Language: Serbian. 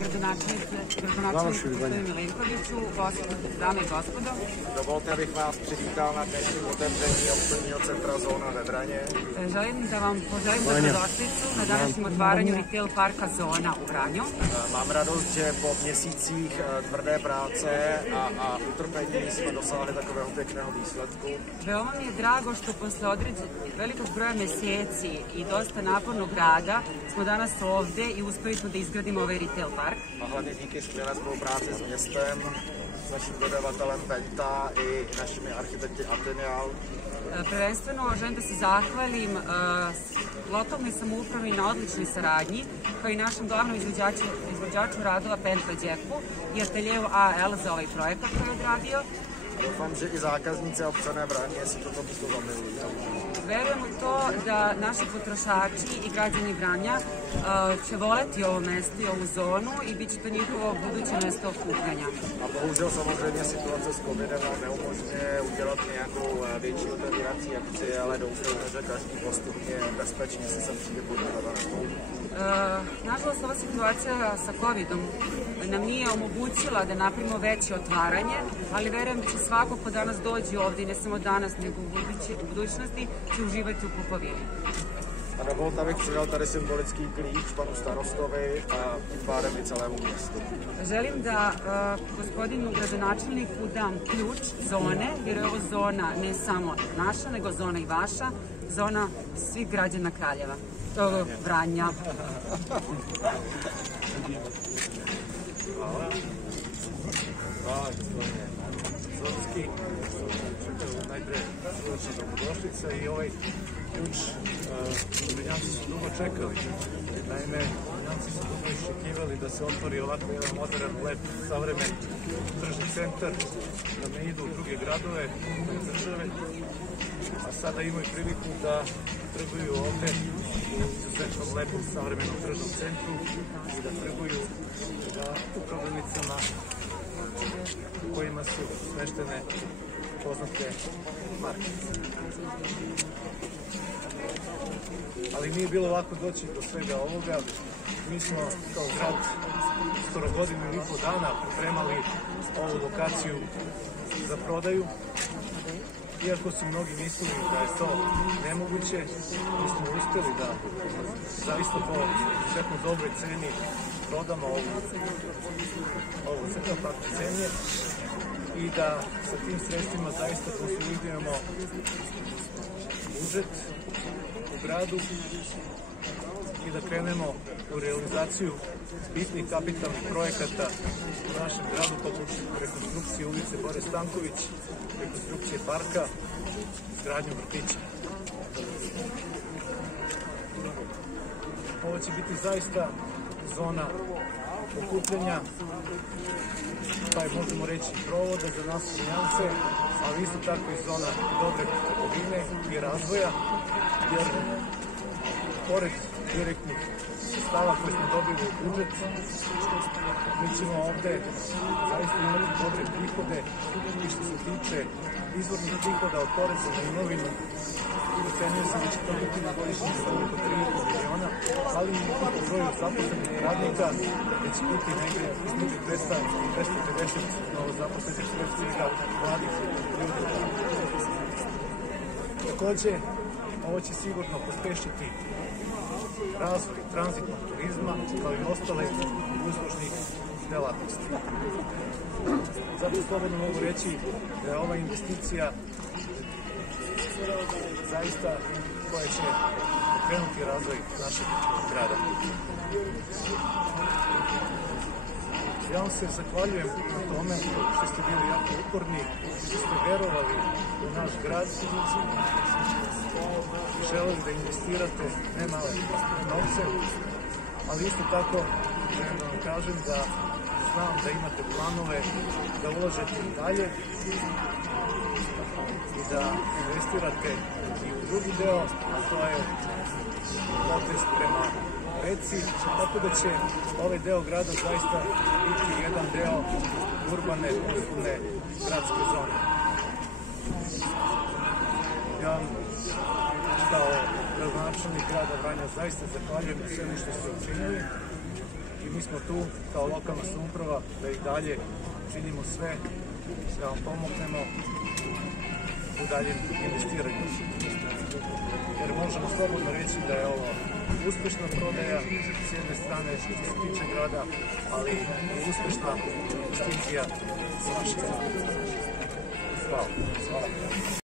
gradonačelniku gospodinu Milenkoviću, dame i gospodo. Dovolte, abych vás přivítal na dnešním otevření obchodního centra Zóna ve Vraně. Želim da vam poželim dobrodošlicu na današnjem otvaranju retail parka Zona u Vranju. Mám radost, že po měsících tvrdé práce a utrpení jsme dosáhli takového pěkného výsledku. Veoma mi je drago što posle velikog broja meseci i dosta napornog rada smo danas ovde i uspeli smo da izgradimo ovaj retail park. A hlavně díky skvělé spolupráci s městem, s naším dodavatelem Penta i našimi architekti Atenial. Prvenstveno želim da se zahvalim lokalnoj samoupravi na odličnoj saradnji, kao i našem glavnom izvođaču radova Penta Đeku i ateljevu AL za ovaj projekat koji je odradio. Doufám, že i zákazníci a občané Vraně si toto místo zamilují. Verujem u to da naši potrošači i građani Vranja će voleti ovo mesto i ovu zonu i bit će to njihovo buduće mesto okupljanja. A bohužel samozřejmě situace s covidem nám neumožňuje udělat nějakou větší otevírací akci, ale doufám, že každý postupně bezpečně se sem přijde podívat. Nažalost, ova situacija sa covidom nam nije omogućila da napravimo veće otvaranje, ali verujem da će svako ko danas dođe ovde, i ne samo danas, nego u budućnosti, će uživati u kupovini. A dovolte, abych předal tady symbolický klíč panu starostovi a tím pádem i celému městu. Želim da gospodinu gradonačelniku dam ključ zone, jer je ovo zona ne samo naša, nego zona i vaša, zona svih građana Kraljeva. Vranja. Hvala, gospodine Zorski. Najpre srdačna dobrodošlica i ovaj ključ Vranjanci su dugo čekali. Naime, Vranjanci su dugo iščekivali da se otvori ovako jedan modern, lep, savremen tržni centar, da ne idu u druge gradove, u države, a sada imaju priliku da trguju ovde u izuzetnom lepom savremenom tržnom centru i da trguju u prodavnicama u kojima su smeštene poznate marke. Ali nije bilo lako doći do svega ovoga. Mi smo kao grad skoro godinu i pol dana pripremali ovu lokaciju za prodaju. Iako su mnogi mislili da je to nemoguće, mi smo uspeli da zaista po izuzetno dobroj ceni prodamo ovu centar cene i da sa tim sredstvima zaista konsolidiramo budžet u gradu i da krenemo u realizaciju bitnih kapitalnih projekata u našem gradu, poput rekonstrukcije ulice Bore Stanković, rekonstrukcije parka, izgradnju vrtića. Ovo će biti zaista zona okupljanja, taj možemo reći provoda za nas Vranjance, ali isto tako i zona dobre trgovine i razvoja, jer pored direktnih sredstava koje smo dobili u budžet, mi ćemo ovde zaista imati dobre prihode i što se tiče izvornih prihoda od poreza na imovinu. Procenio sam da će to biti na godišnji nivou oko 3,5 miliona, ali i po broju zaposlenih radnika da će biti negde između 200 i 250 novo zaposlenih svega mladih ljudi. Takođe, ovo će sigurno pospešiti razvoj tranzitnog turizma kao i ostale uslužnih delatnosti. Zato slobodno mogu reći da je ova investicija zaista koja će pokrenuti razvoj našeg grada. Ja vam se zahvaljujem na tome što ste bili jako uporni, što ste verovali u naš grad i želeli da investirate ne male novce, ali isto tako želim da vam kažem da znam da imate planove da ulažete i dalje i da investirate i u drugi deo, a to je potez prema reci, tako da će ovaj deo grada zaista biti jedan deo urbane, poslovne, gradske zone. Ja vam kao gradonačelnik grada Vranja zaista zahvaljujem na svemu što ste učinili i i mi smo tu kao lokalna samouprava da i dalje činimo sve da vam pomognemo u daljem investiranju. Jer možemo slobodno reći da je ovo uspešna prodaja s jedne strane što se tiče grada, ali i uspešna investicija s naše strane. Hvala.